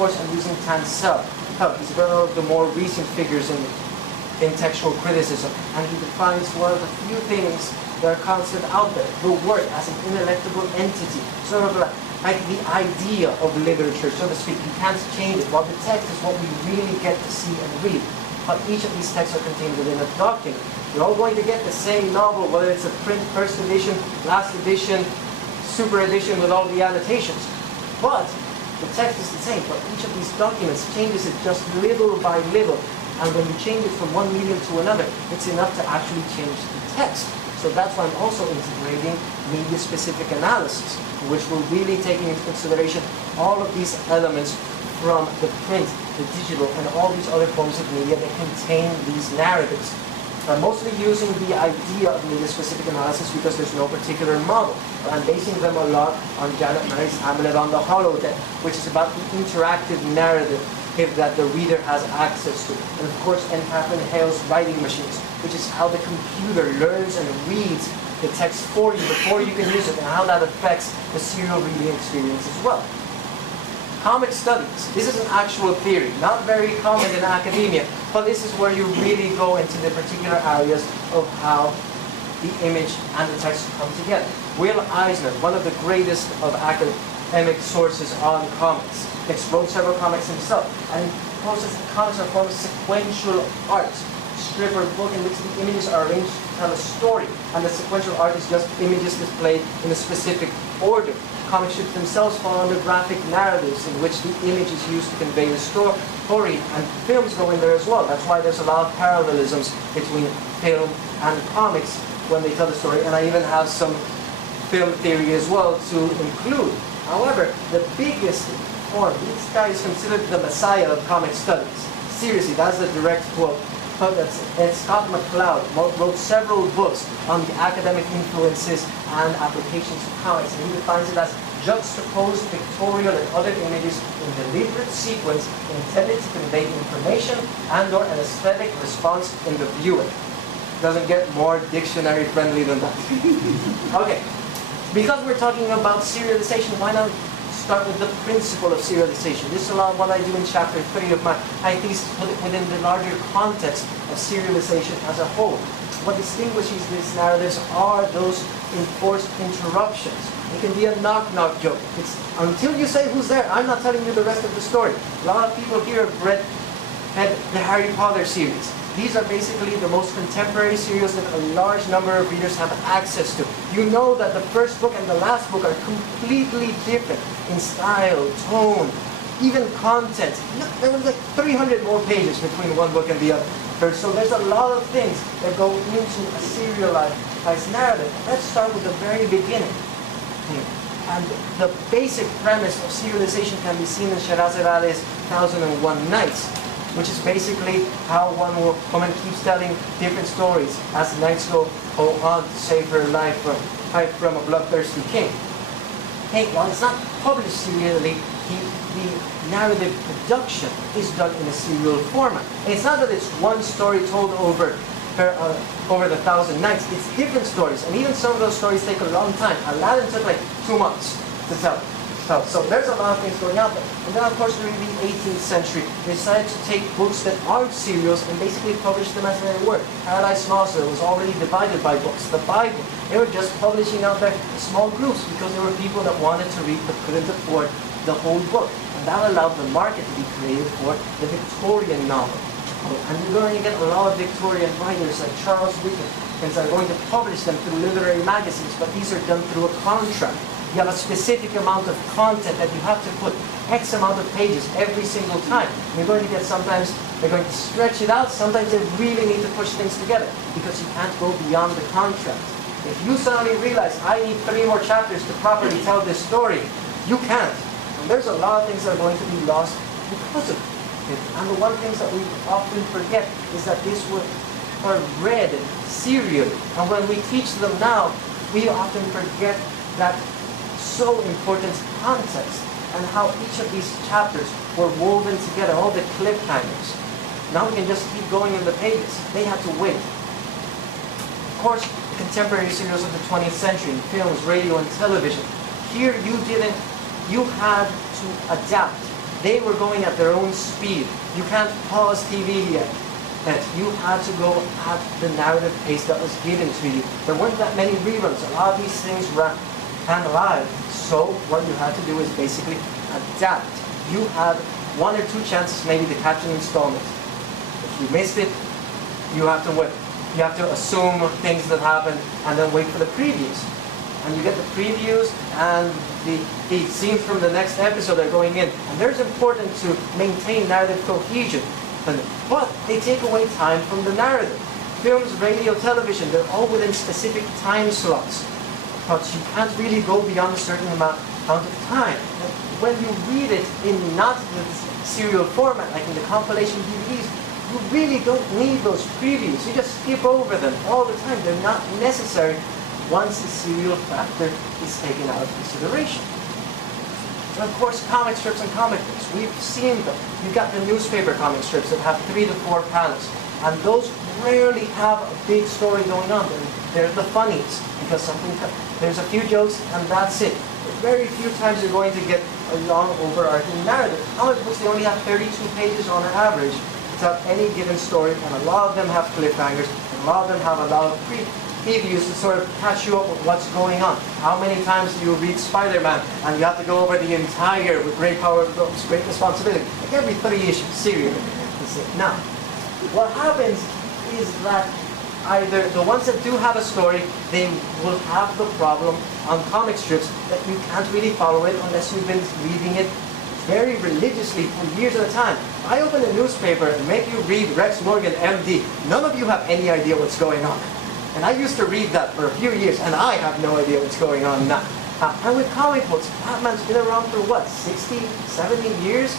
course, I'm using Tan Sel. He's one of the more recent figures in textual criticism, and he defines one of the few things that are constant out there: the work as an ineluctable entity, sort of like the idea of literature, so to speak. You can't change it. While the text is what we really get to see and read, but each of these texts are contained within a document. You're all going to get the same novel, whether it's a print first edition, last edition, super edition with all the annotations. But the text is the same, but each of these documents changes it just little by little. And when you change it from one medium to another, it's enough to actually change the text. So that's why I'm also integrating media-specific analysis, which will really take into consideration all of these elements from the print, the digital, and all these other forms of media that contain these narratives. I'm mostly using the idea of media-specific analysis because there's no particular model. I'm basing them a lot on Janet Mary's Hamlet on the Holodeck, which is about the interactive narrative that the reader has access to. And of course, NCAP and Hale's writing machines, which is how the computer learns and reads the text for you before you can use it, and how that affects the serial reading experience as well. Comic studies. This is an actual theory, not very common in academia, but this is where you really go into the particular areas of how the image and the text come together. Will Eisner, one of the greatest of academic sources on comics, wrote several comics himself, and he poses the comics are form of sequential art, strip or book in which the images are arranged to tell a story, and the sequential art is just images displayed in a specific order. Comic strips themselves fall under graphic narratives in which the image is used to convey the story, and films go in there as well. That's why there's a lot of parallelisms between film and comics when they tell the story, and I even have some film theory as well to include. However, the biggest form, this guy is considered the messiah of comic studies. Seriously, that's a direct quote. And Scott McCloud wrote several books on the academic influences and applications of comics, and he defines it as juxtaposed pictorial and other images in deliberate sequence intended to convey information and/or an aesthetic response in the viewer. Doesn't get more dictionary friendly than that. Okay, because we're talking about serialization, why not start with the principle of serialization? This is a lot of what I do in chapter 3 of my thesis, put it within the larger context of serialization as a whole. What distinguishes these narratives are those enforced interruptions. It can be a knock-knock joke. It's until you say who's there, I'm not telling you the rest of the story. A lot of people here have read the Harry Potter series. These are basically the most contemporary serials that a large number of readers have access to. You know that the first book and the last book are completely different in style, tone, even content. There was like 300 more pages between one book and the other. So there's a lot of things that go into a serialized narrative. Let's start with the very beginning. And the basic premise of serialization can be seen in Sherazadeh's 1001 Nights, which is basically how one woman keeps telling different stories as the nights go on to save her life from a bloodthirsty king. Hey, while it's not published serially, the narrative production is done in a serial format. And it's not that it's one story told over the 1,000 nights. It's different stories, and even some of those stories take a long time. Aladdin took like 2 months to tell. So there's a lot of things going on there. And then, of course, during the 18th century, they decided to take books that aren't serials and basically publish them as they were. Paradise Lost was already divided by books. The Bible, they were just publishing out there in small groups because there were people that wanted to read but couldn't afford the whole book. And that allowed the market to be created for the Victorian novel. And you're going to get a lot of Victorian writers like Charles Dickens are going to publish them through literary magazines, but these are done through a contract. You have a specific amount of content that you have to put X amount of pages every single time. You're going to get sometimes they're going to stretch it out. Sometimes they really need to push things together because you can't go beyond the contract. If you suddenly realize I need 3 more chapters to properly tell this story, you can't. And there's a lot of things that are going to be lost because of it. And the one thing that we often forget is that these are read serially. And when we teach them now, we often forget that so important context and how each of these chapters were woven together, all the cliffhangers. Now we can just keep going in the pages. They had to wait. Of course, the contemporary serials of the 20th century, films, radio, and television. Here you had to adapt They were going at their own speed. You can't pause TV here. And you had to go at the narrative pace that was given to you. There weren't that many reruns. A lot of these things ran live. So what you had to do is basically adapt. You had one or two chances maybe to catch an installment. If you missed it, you have to wait. You have to assume things that happen and then wait for the previews. And you get the previews and the scenes from the next episode are going in. And there's important to maintain narrative cohesion. But they take away time from the narrative. Films, radio, television, they're all within specific time slots. But you can't really go beyond a certain amount of time. When you read it in not the serial format, like in the compilation DVDs, you really don't need those previews. You just skip over them all the time. They're not necessary once the serial factor is taken out of consideration. And of course, comic strips and comic books. We've seen them. You've got the newspaper comic strips that have 3 to 4 panels. And those rarely have a big story going on. They're the funnies, because there's a few jokes and that's it. Very few times you're going to get a long overarching narrative. Comic books, they only have 32 pages on an average to have any given story, and a lot of them have cliffhangers, and a lot of them have a lot of previews to sort of catch you up with what's going on. How many times do you read Spider-Man and you have to go over the entire with great power comes great responsibility? Like every 3-issue series. Now, what happens is that either the ones that do have a story, they will have the problem on comic strips that you can't really follow it unless you've been reading it very religiously for years at a time. If I open a newspaper and make you read Rex Morgan, MD, none of you have any idea what's going on. And I used to read that for a few years, and I have no idea what's going on now. And with comic books, Batman's been around for what, 60, 70 years?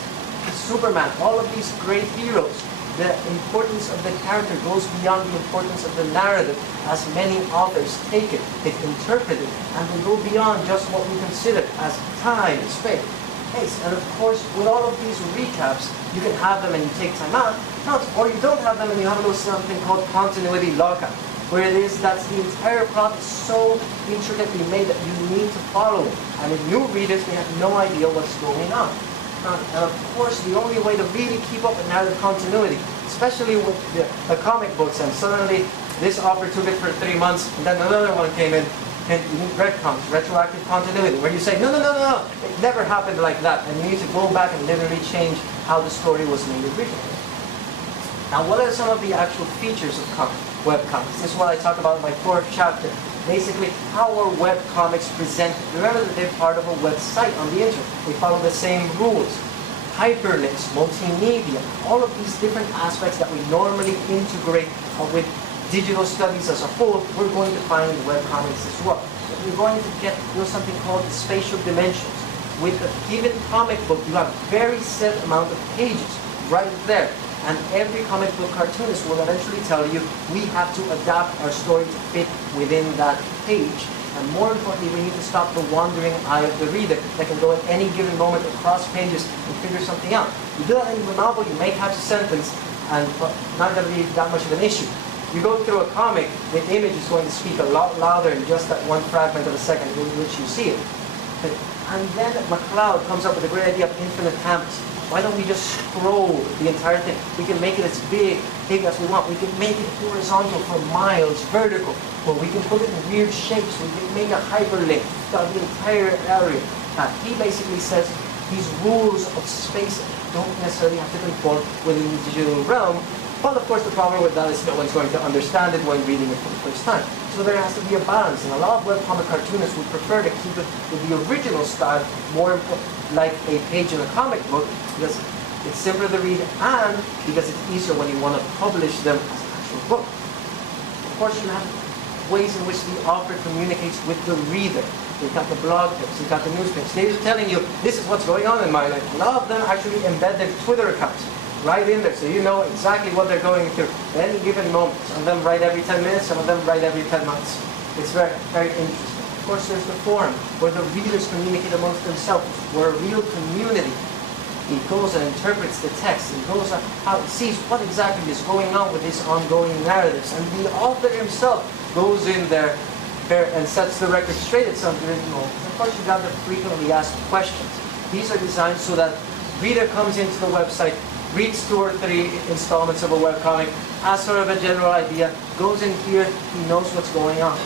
Superman, all of these great heroes. The importance of the character goes beyond the importance of the narrative, as many authors take it, they interpret it, and they go beyond just what we consider as time, space. And of course, with all of these recaps, you can have them and you take time out, or you don't have them and you have a little something called continuity lockup, where it is that the entire plot is so intricately made that you need to follow it. And if new readers, they have no idea what's going on. And of course, the only way to really keep up with narrative continuity, especially with the comic books, and suddenly this author took it for 3 months, and then another one came in, and you need retcons, retroactive continuity, where you say, no, it never happened like that, and you need to go back and literally change how the story was made originally. Now, what are some of the actual features of webcomics? This is what I talk about in my 4th chapter. Basically, how are webcomics presented? Remember that they're part of a website on the internet. They follow the same rules. Hyperlinks, multimedia, all of these different aspects that we normally integrate with digital studies as a whole, we're going to find in webcomics as well. We're going to get something called the spatial dimensions. With a given comic book, you have a very set amount of pages right there. And every comic book cartoonist will eventually tell you, we have to adapt our story to fit within that page. And more importantly, we need to stop the wandering eye of the reader that can go at any given moment across pages and figure something out. You do that in the novel, you may catch a sentence, and not going to be that much of an issue. You go through a comic, the image is going to speak a lot louder in just that one fragment of a second in which you see it. And then McCloud comes up with a great idea of infinite canvas. Why don't we just scroll the entire thing? We can make it as big as we want. We can make it horizontal for miles, vertical, or we can put it in weird shapes. We can make a hyperlink throughout the entire area. He basically says these rules of space don't necessarily have to conform within the digital realm. But of course, the problem with that is no one's going to understand it when reading it for the first time. So there has to be a balance, and a lot of webcomic cartoonists would prefer to keep it with the original style, more like a page in a comic book, because it's simpler to read and because it's easier when you want to publish them as an actual book. Of course, you have ways in which the author communicates with the reader. You've got the blog tips, you've got the newspapers. They're telling you, this is what's going on in my life. A lot of them actually embed their Twitter accounts right in there, so you know exactly what they're going through at any given moment. Some of them write every 10 minutes, some of them write every 10 months. It's very, very interesting. Of course, there's the forum, where the readers communicate amongst themselves. We're a real community. He goes and interprets the text, and goes and sees what exactly is going on with these ongoing narratives. And the author himself goes in there and sets the record straight at some given moment. Of course, you've got the frequently asked questions. These are designed so that reader comes into the website, reads 2 or 3 installments of a webcomic, has sort of a general idea, goes in here, he knows what's going on.